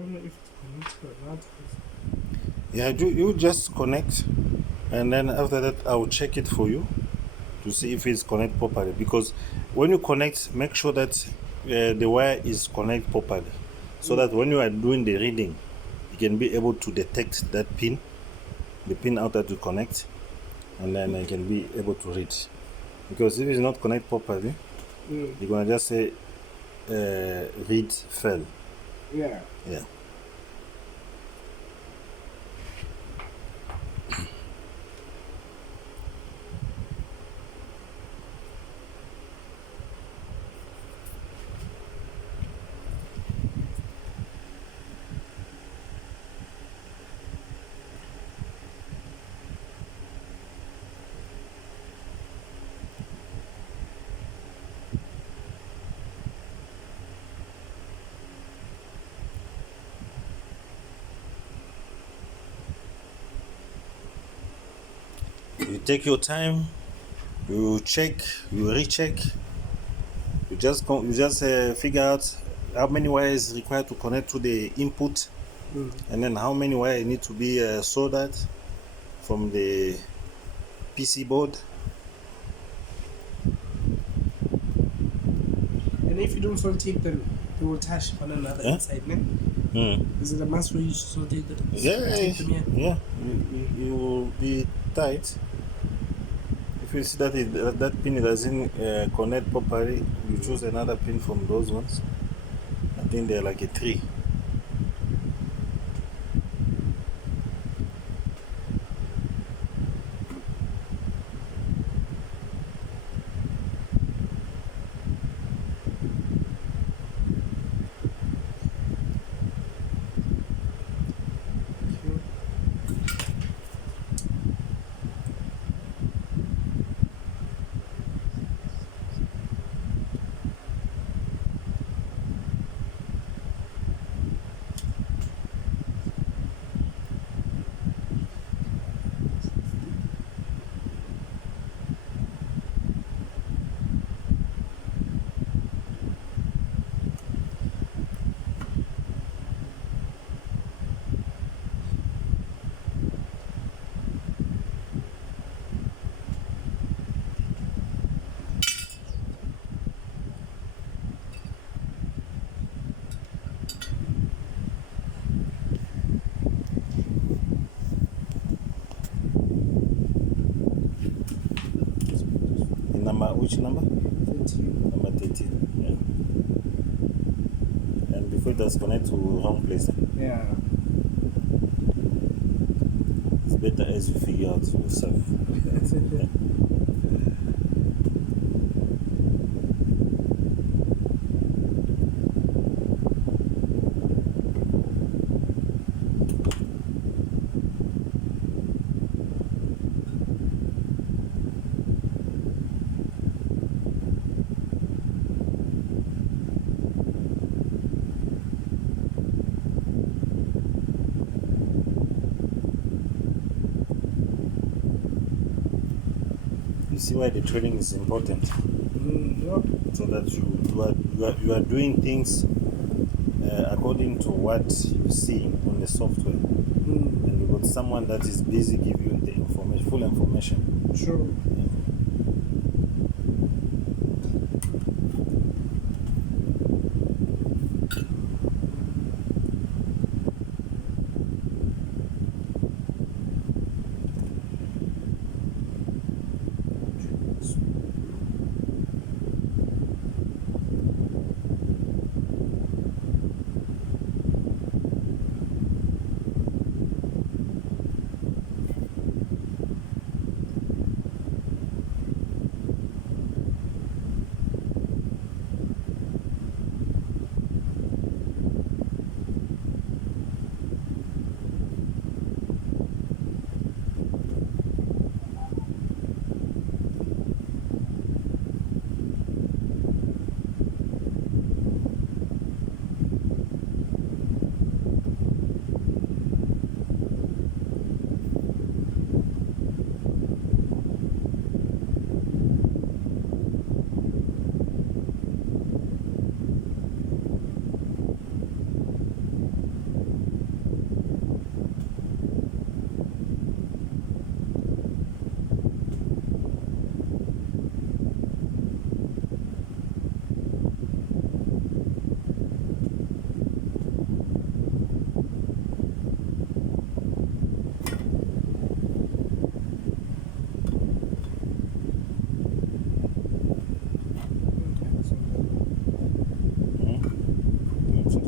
don't know if it's connected or not. Yeah, you just connect, and then after that, I'll check it for you to see if it's connected properly. Because when you connect, make sure that the wire is connected properly, so that when you are doing the reading, you can be able to detect that pin, the pin out that you connect, and then you can be able to read. Because if it's not connected properly, you're gonna just say read fail. Yeah. Yeah. You take your time. You check. You recheck. You just figure out how many wires required to connect to the input, and then how many wires need to be soldered from the PC board. And if you don't soltate them, they will touch one another inside, ne? Is it a must for you to soltate them? Yeah, Take them, yeah. yeah. You will be tight. If you see that that pin doesn't connect properly, you choose another pin from those ones. I think they're like a 3. Which number? 13. Number 13. Yeah. And before it does connect to wrong place, Yeah. it's better as you figure out yourself. You see why the training is important, so that you are doing things according to what you see on the software, and you got someone that is busy give you the information, full information. Sure.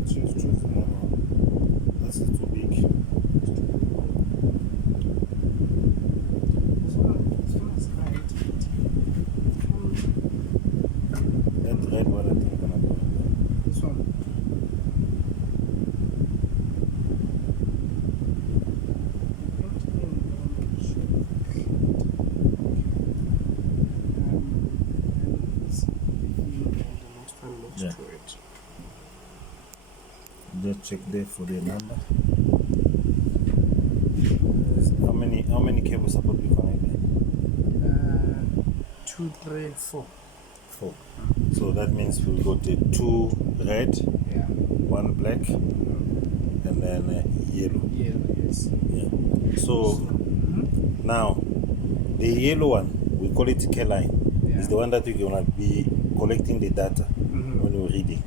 Choose another one. That's too big. This one is right. That red one I think gonna go in there. This one. Yeah. To it. Just check there for the number. How many cables support we connected? 2, 3, 4. 4. So that means we got the 2 red, Yeah. 1 black, and then yellow. Yellow, yes. Yeah. So now the yellow one, we call it K line. Yeah. Is the one that we're gonna be collecting the data when you're reading.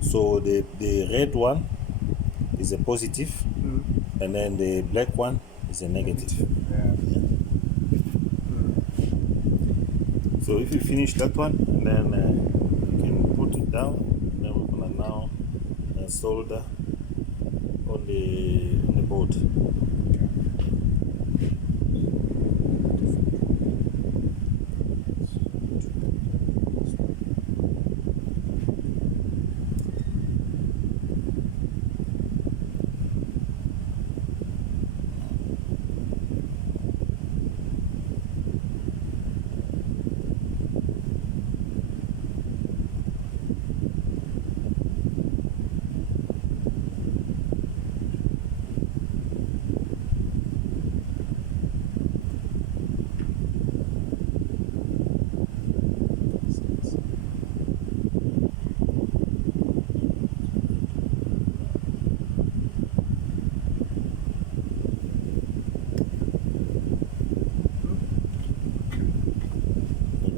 So the red one is a positive, and then the black one is a negative. Yeah. So if you finish that one, then you can put it down. Then we're gonna now solder on the board.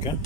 Okay.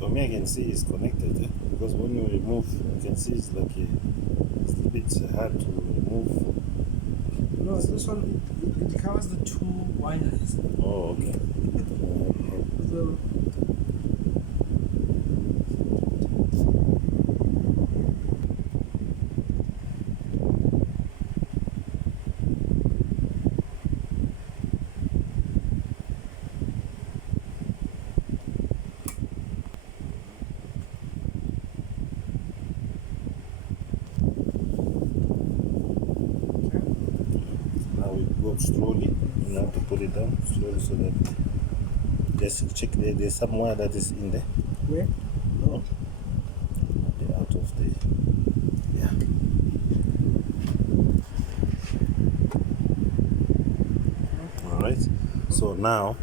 For me, I can see it's connected because when you remove, you can see it's like it's a bit hard to remove. No, this one it covers the 2 wires. Oh, okay. So Now we go slowly. You have to put it down slowly so that just check there's some wire that is in there. where? No. They're out of the. Yeah. All right. So now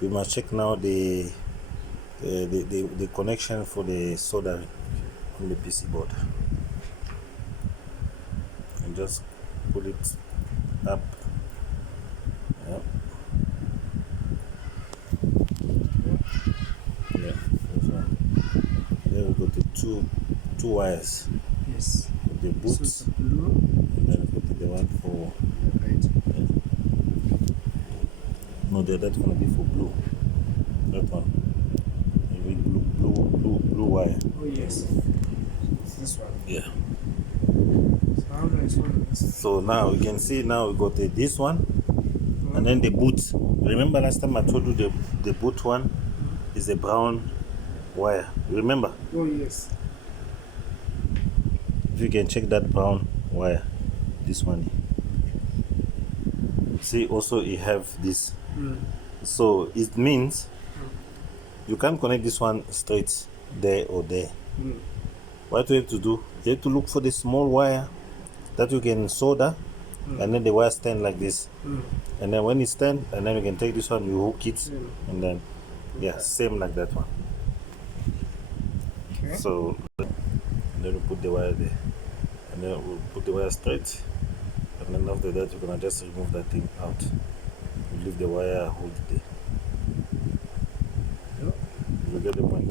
we must check now the connection for the soldering on the PC board, and just pull it up. Yep. Yeah, that's one. Then we got the two wires. Yes. The So boots, it's a blue. and then we got the one for Right. no, that's gonna be for blue. That one. Maybe blue wire. Oh yes. It's this one. Yeah. So how do I solder this? So now you can see now we got this one, and then the boot. Remember last time I told you the boot one is a brown wire. Remember? Oh yes. If you can check that brown wire, this one. See, also it have this. So it means you can't connect this one straight there or there. What you have to do, you have to look for the small wire that you can solder, and then the wire stand like this. And then when it stand, and then you can take this one, you hook it, and then yeah, same like that one. Okay. So and then we put the wire there, and then we'll put the wire straight, and then after that you're gonna just remove that thing out. You leave the wire hold there. Yep. You get the point.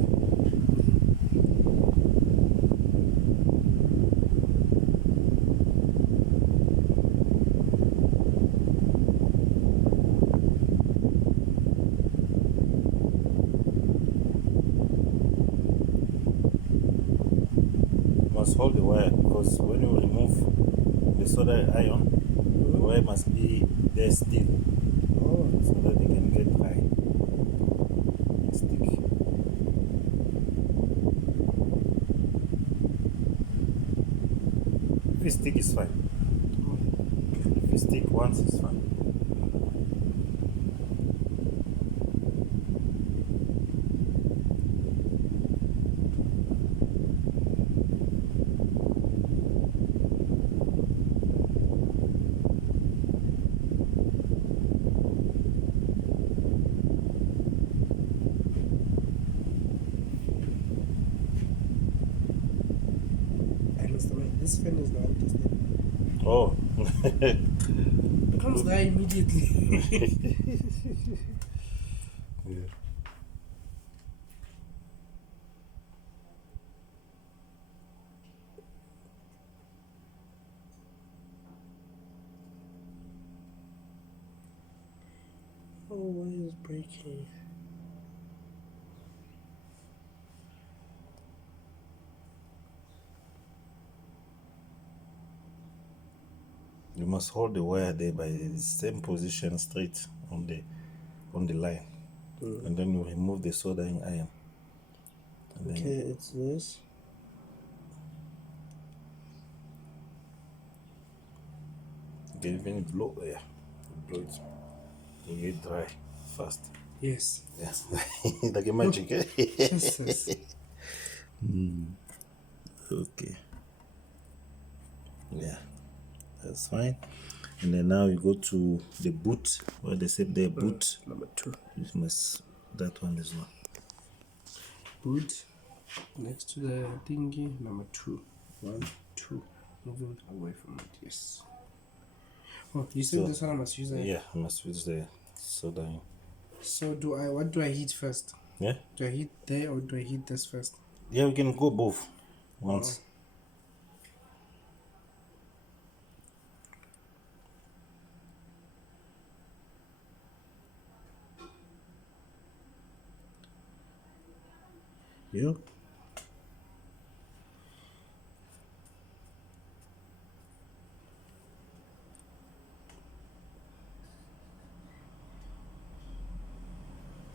You must hold the wire, because when you remove the solder iron, the wire must be there still, Oh. so that it can get dry and stick. If it stick is fine. If it stick once, it's fine. I understand. This fan is not interesting. Oh. It comes dry immediately. Yeah. Oh, why is breaking? You must hold the wire there by the same position straight on the line, and then you remove the soldering iron. And then Okay, it's this. you can even blow, yeah, blow it. You get dry fast. Yes. Yeah, like a magic. Eh? Jesus. Okay. Yeah, that's fine. And then now you go to the boot where they say the boot. Number 2. You must that one as well. Boot. Next to the thingy. Number 2. 1, 2. Moving away from it. Yes. Oh, you said So- this one I must use it. Yeah, I must use the soldering. So what do I heat first? Yeah, Do I heat there or do I heat this first? yeah, we can go both once. Yeah.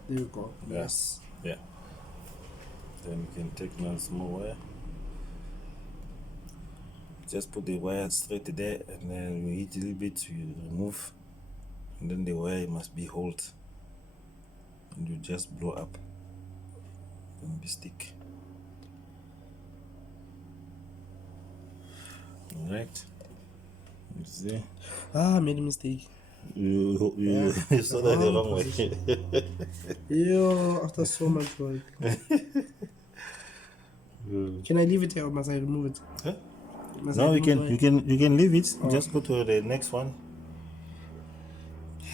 There you go. Yeah. Yes. Yeah. Then you can take now small wire. Just put the wire straight there, and then you heat a little bit, you remove, and then the wire must be hold, and you just blow up. Gonna be stick. Alright. You see? Ah, I made a mistake. You saw that the wrong way. Yo, after so much work. Can I leave it here or must I remove it? Huh? Must I No, remove you can leave it. Just go to the next one.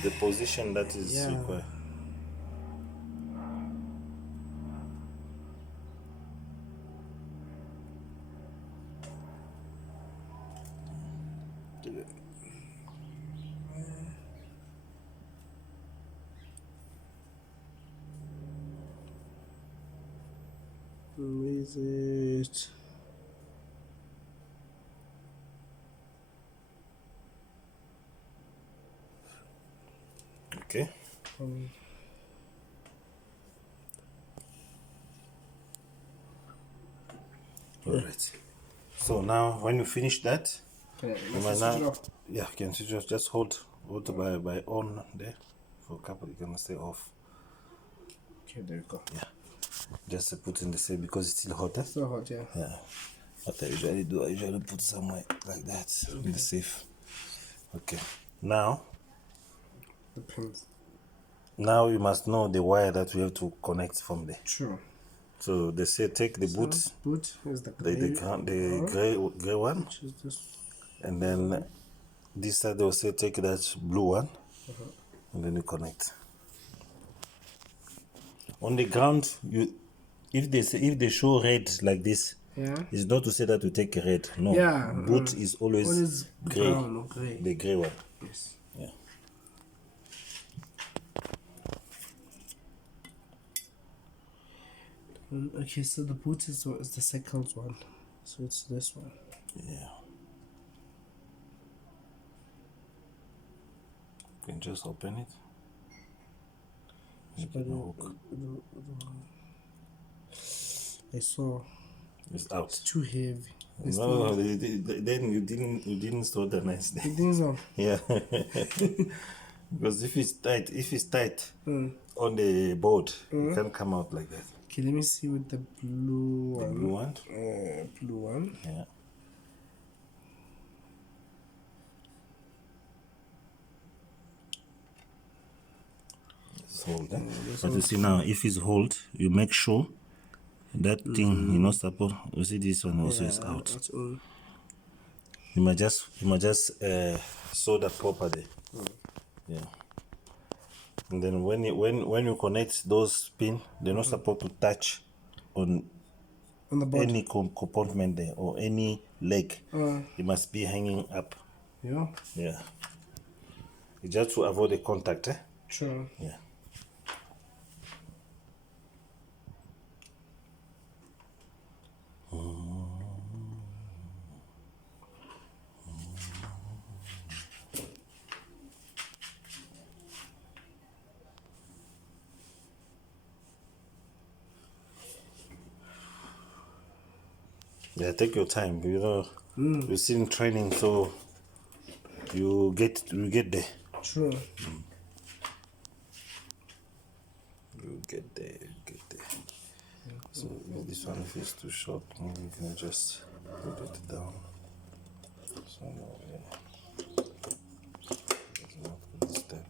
The position that is Yeah. required. Where is it? Okay. All right. So now, when you finish that, Can I, you must I might switch it now, off? yeah, you can just hold by on there for a couple. You're gonna stay off. Okay, there we go. Yeah. Just to put in the safe because it's still hot. Eh? So hot, yeah. Yeah. What I usually do, I usually put somewhere like that in the safe. Okay. Now Depends. you must know the wire that we have to connect from there. True. So they say take the boot, Boot is the the gray one, which is this. and then this side they'll say take that blue one, and then you connect. On the ground, if they show red like this, Yeah. it's not to say that you take red. No. Yeah. Boot is always gray. Brown or gray. The gray one. Yes. Yeah. Okay, so the boot is the second one. So it's this one. Yeah. You can just open it. Make it a hook. I saw It's out. it's too heavy. No, then you didn't store the nice You day. think so? Yeah. Because if it's tight on the board, it can't come out like that. Okay, let me see with the blue one. Blue one? Blue one. Yeah. It's hold. But you see now, if it's hold, you make sure that thing you not support. You see this one also is out. That's all. You might just solder properly. Yeah. And then when you connect those pin, they're not supposed to touch on On the board. any compartment there or any leg. It must be hanging up. Yeah. Yeah. It's just to avoid the contact. Sure. Yeah. Yeah, take your time. You know, you're still in training, so you get there. Sure. You get there. So if this one if it's too short, maybe you can just put it down. So yeah. It's not good step.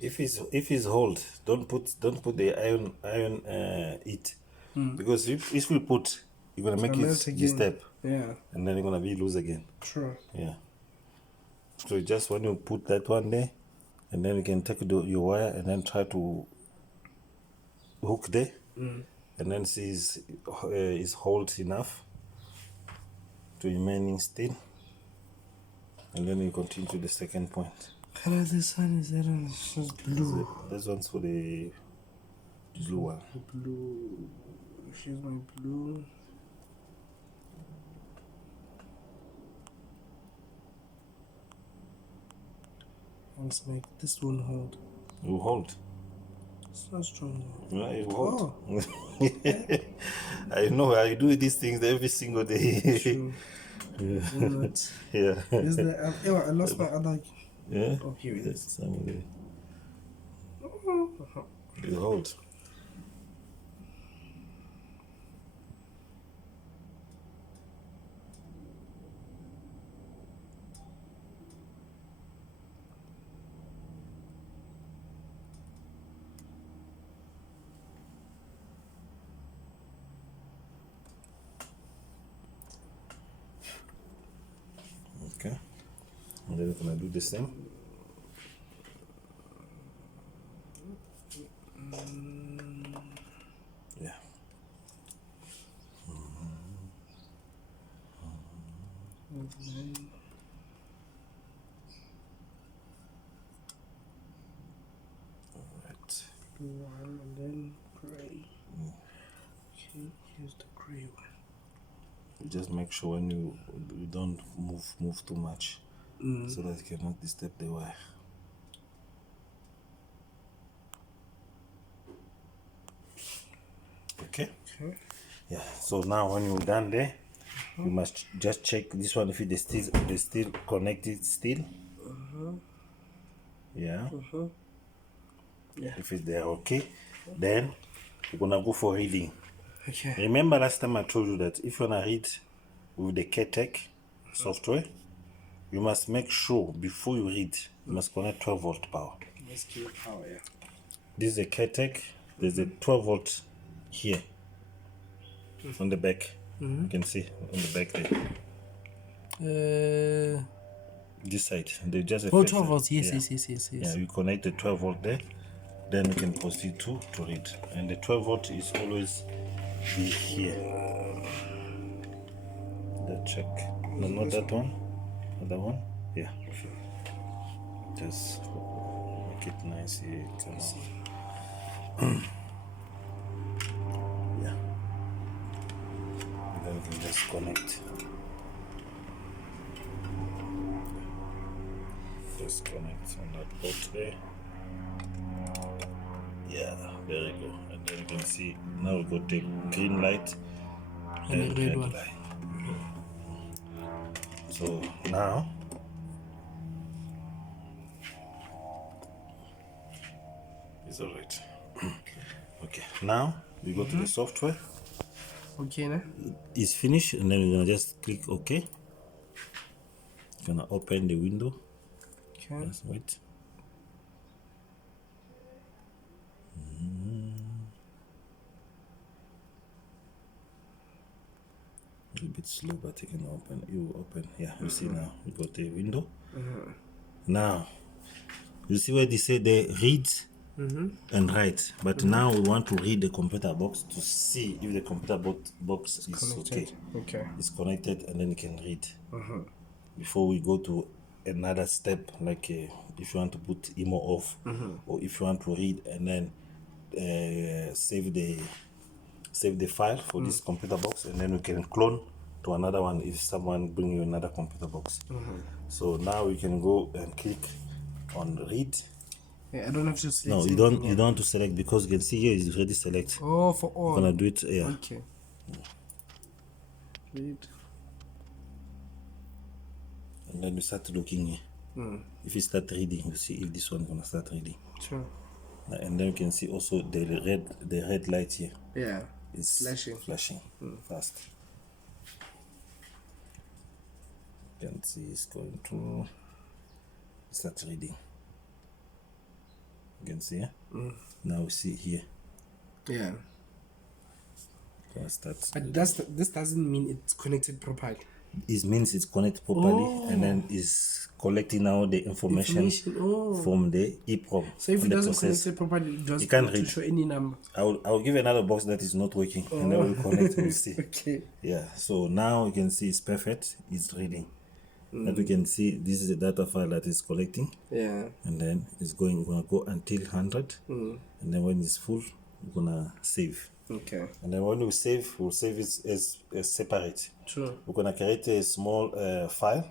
If it's hold, don't put the iron it because if we put, you're gonna make it melt this again. step Yeah. and then you're gonna be loose again. True. Yeah. So just when you put that one there, and then you can take your wire and then try to hook there, and then see is hold enough to remaining still, and then you continue to the second point. Color this one is that one? It's just blue. This one's for the blue one. Blue. Here's my blue. Let's make this one hold. You hold. It's not strong. Yeah, you hold. Oh. I know I do these things every single day. True. What? Yeah. Is the I lost my other. Yeah. Oh, here it is. Somebody. You hold. Okay. And then we're gonna do the same. Yeah. Alright. Blue one and then gray. Okay, here's the gray one. You just make sure when you don't move too much, so that you cannot disturb the wire. Okay. Okay. Yeah. So now when you're done there, you must just check this one if it is still connected still. Yeah. Yeah. If it's there, okay. Then we're gonna go for reading. Okay. Remember last time I told you that if you wanna read with the Intertec software, you must make sure before you read, you must connect 12-volt power. Let's give it power, yeah. This is a Intertec. There's a 12-volt here on the back. You can see on the back there. This side. They just 12 volts. Yes, yeah. yes. Yeah, you connect the 12-volt there, then you can proceed to read. And the 12-volt is always be here. That check. No, not that one. Other one. Yeah. Just make it nice here. Yeah. And then you can just connect. Just connect on that port there. Yeah, there you go. And then you can see now we got the green light and the red red one. light. So now it's all right. Okay, now we go to the software. Okay, now. It's finished, and then we're gonna just click OK. Gonna open the window. Okay. Just wait. A little bit slow, but you can open. You open. Yeah, you see now. You got the window. Now, you see where they say they read and write. But now we want to read the computer box to see if the computer box is okay. Okay. It's connected, and then you can read. Before we go to another step, like if you want to put emo off, or if you want to read and then save the file for this computer box, and then we can clone to another one if someone bring you another computer box. So now we can go and click on read. Yeah, I don't have to select. No, you don't. You don't want to select because you can see here is already select. Oh, for all. You're gonna do it. Yeah. Okay. Read. And then you start looking here. If you start reading, you see if this one gonna start reading. Sure. And then you can see also the red light here. Yeah. It's flashing fast. You can see it's going to start reading. You can see here. Now we see here. Yeah. Gonna start. But this doesn't mean it's connected properly. it means it's connected properly, and then it's collecting now the information from the EEPROM. So if it the doesn't process. connect it properly, it just You can't to read. show any number. I'll give you another box that is not working, and then we'll connect. We'll see. Okay. Yeah. So now you can see it's perfect. It's reading. As you can see, this is a data file that is collecting. Yeah. And then it's going. We're gonna go until 100, and then when it's full, we're gonna save. Okay. And then when we save, we'll save it as separate. Sure. We're gonna create a small file,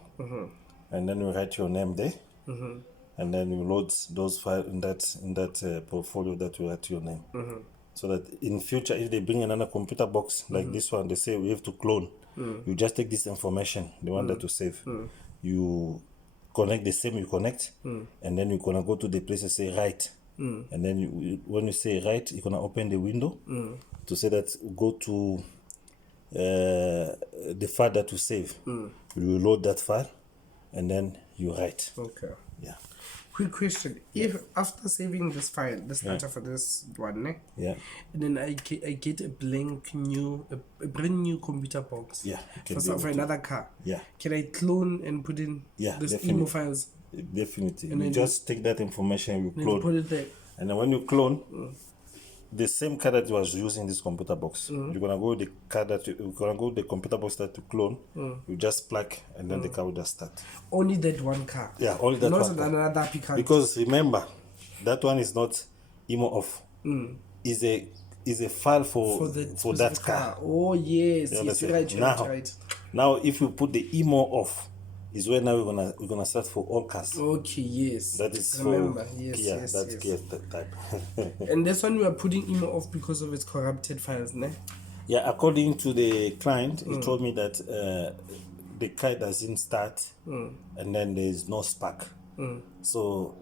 and then we write your name there, and then you load those files in that portfolio that you write your name. So that in future, if they bring another computer box like this one, they say we have to clone. You just take this information, the one that you save, you connect the same you connect, and then you're gonna go to the place and say write, and then when you say write, you're gonna open the window to say that go to the file that you save. You will load that file, and then you write. Okay. Yeah. Quick question: if after saving this file, this data for this one, Yeah. and then I get a brand new computer box. Yeah. You can For another car. Yeah. Can I clone and put in this definitely. emo files? Definitely. And You then just take that information, you Then clone, put it there. and then when you clone, the same card that you was using this computer box, you're gonna go the card that you're gonna go the computer box that you clone. You just plug, and then the car will just start. Only that one car. Yeah, only that Not one car. another car. Because remember, that one is not emo off. Is a file for that specific car. Oh yes, You yes, you're understand? right, you're right. Now, if you put the emo off, is where now we're gonna start for all cars. Okay, yes. That is Remember, for yes, Kia. yes, That's yes. Kia type. And this one we are putting emo off because of its corrupted files, ne? Yeah, according to the client, he told me that the car doesn't start, and then there is no spark. So,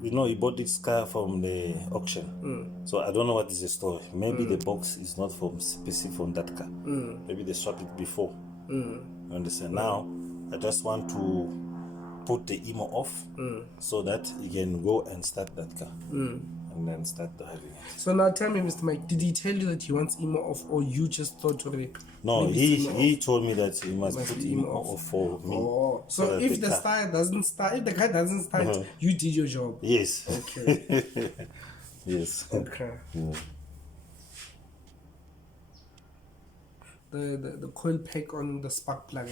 he bought this car from the auction. So I don't know what is the story. Maybe the box is not specific from that car. Maybe they swapped it before. You understand? Now, I just want to put the emo off so that you can go and start that car. And then start driving it. So now tell me, Mr. Mike, did he tell you that he wants emo off, or you just thought already? No, maybe it's emo he off? told me that he must Must put be emo emo off. off for me. Oh, so that if the car- car doesn't start, if the car doesn't start, you did your job. Yes. Okay. Yes. Okay. The coil pack on the spark plug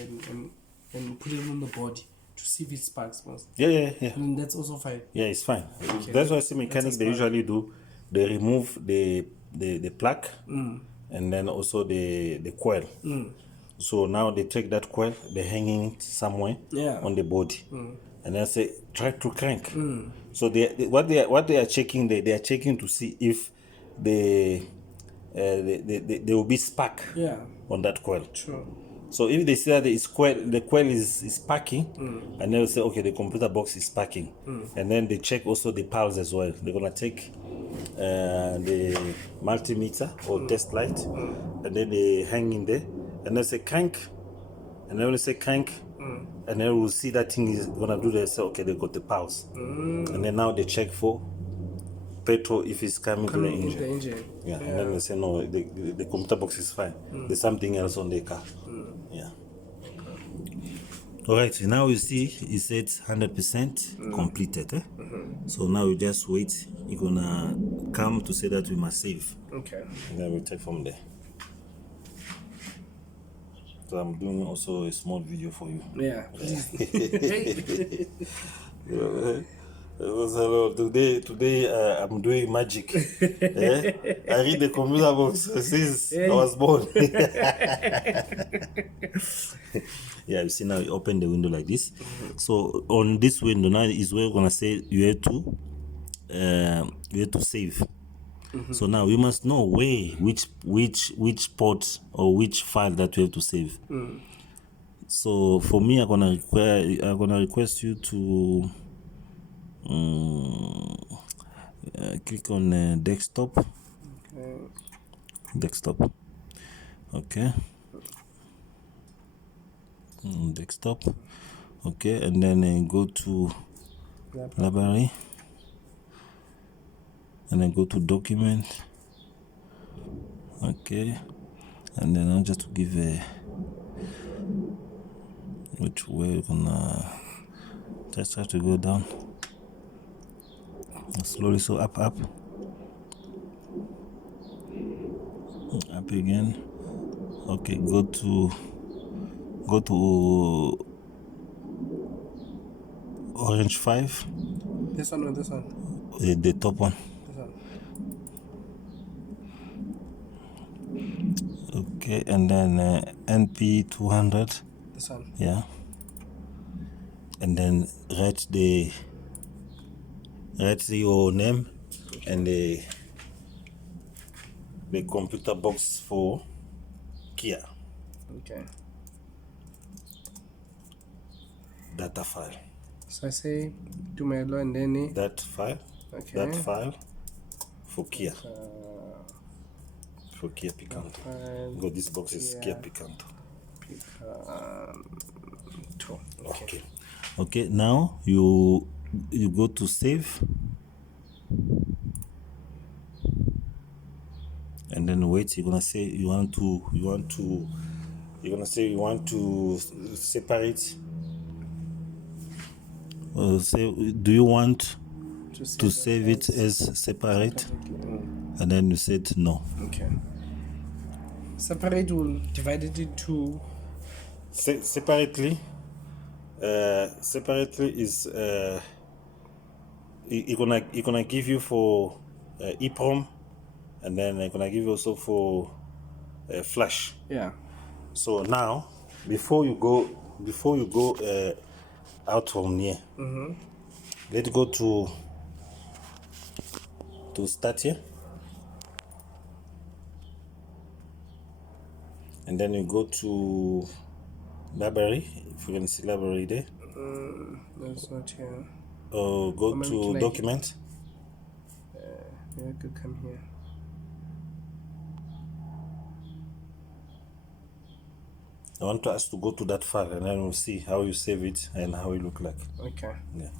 and put it on the body to see if it sparks most. Yeah. And that's also fine. Yeah, it's fine. That's why I see mechanics, they usually do. They remove the plug and then also the coil. So now they take that coil, they hanging it somewhere on the body, and then say try to crank. So what they are checking, they are checking to see if there will be spark on that coil. Sure. So if they see that the coil is sparking, and they'll say, okay, the computer box is sparking. And then they check also the pulse as well. They're gonna take the multimeter or test light, and then they hang in there, and they say crank, and then when they say crank, and then we'll see that thing is gonna do. They say, okay, they got the pulse, and then now they check for petrol if it's coming to the in engine. the engine. Yeah, and then they say no, the computer box is fine. There's something else on the car. Yeah. All right. Now you see it says 100% completed. So now you just wait. You're gonna come to say that we must save. Okay. And then we take from there. So I'm doing also a small video for you. Yeah. Please. Hello. Today I'm doing magic. I read the computer books since I was born. Yeah, you see now you open the window like this. So on this window now is where we're gonna say you have to save. So now we must know which port or which file that we have to save. So for me, I'm gonna request you to click on desktop. Okay. Desktop. Okay. Desktop. Okay, and then go to library, and then go to document. Okay, and then I'll just give which way we're gonna just try to go down slowly. So up again. Okay, go to orange 5. This one or this one? The top one. This one. Okay, and then NP 200. This one. Yeah. And then write your name and the computer box for Kia. Okay. Data file. So I say Tumelo and then That file. okay. That file for Kia. For Kia Picanto. Go, this box is Kia Picanto. Picanto. Okay. Okay, now you go to save. And then wait, you're gonna say you want to separate. Say, do you want to save it as separate? And then you said no. Okay. Separate will divide it into Separately is it gonna give you for EEPROM, and then I'm gonna give you also for flash. yeah. So now, before you go out from here, let's go to start here, and then you go to library. If you can see library there, That's not here. go to document. I could come here. I want us to go to that file, and then we'll see how you save it and how it look like. Okay. Yeah.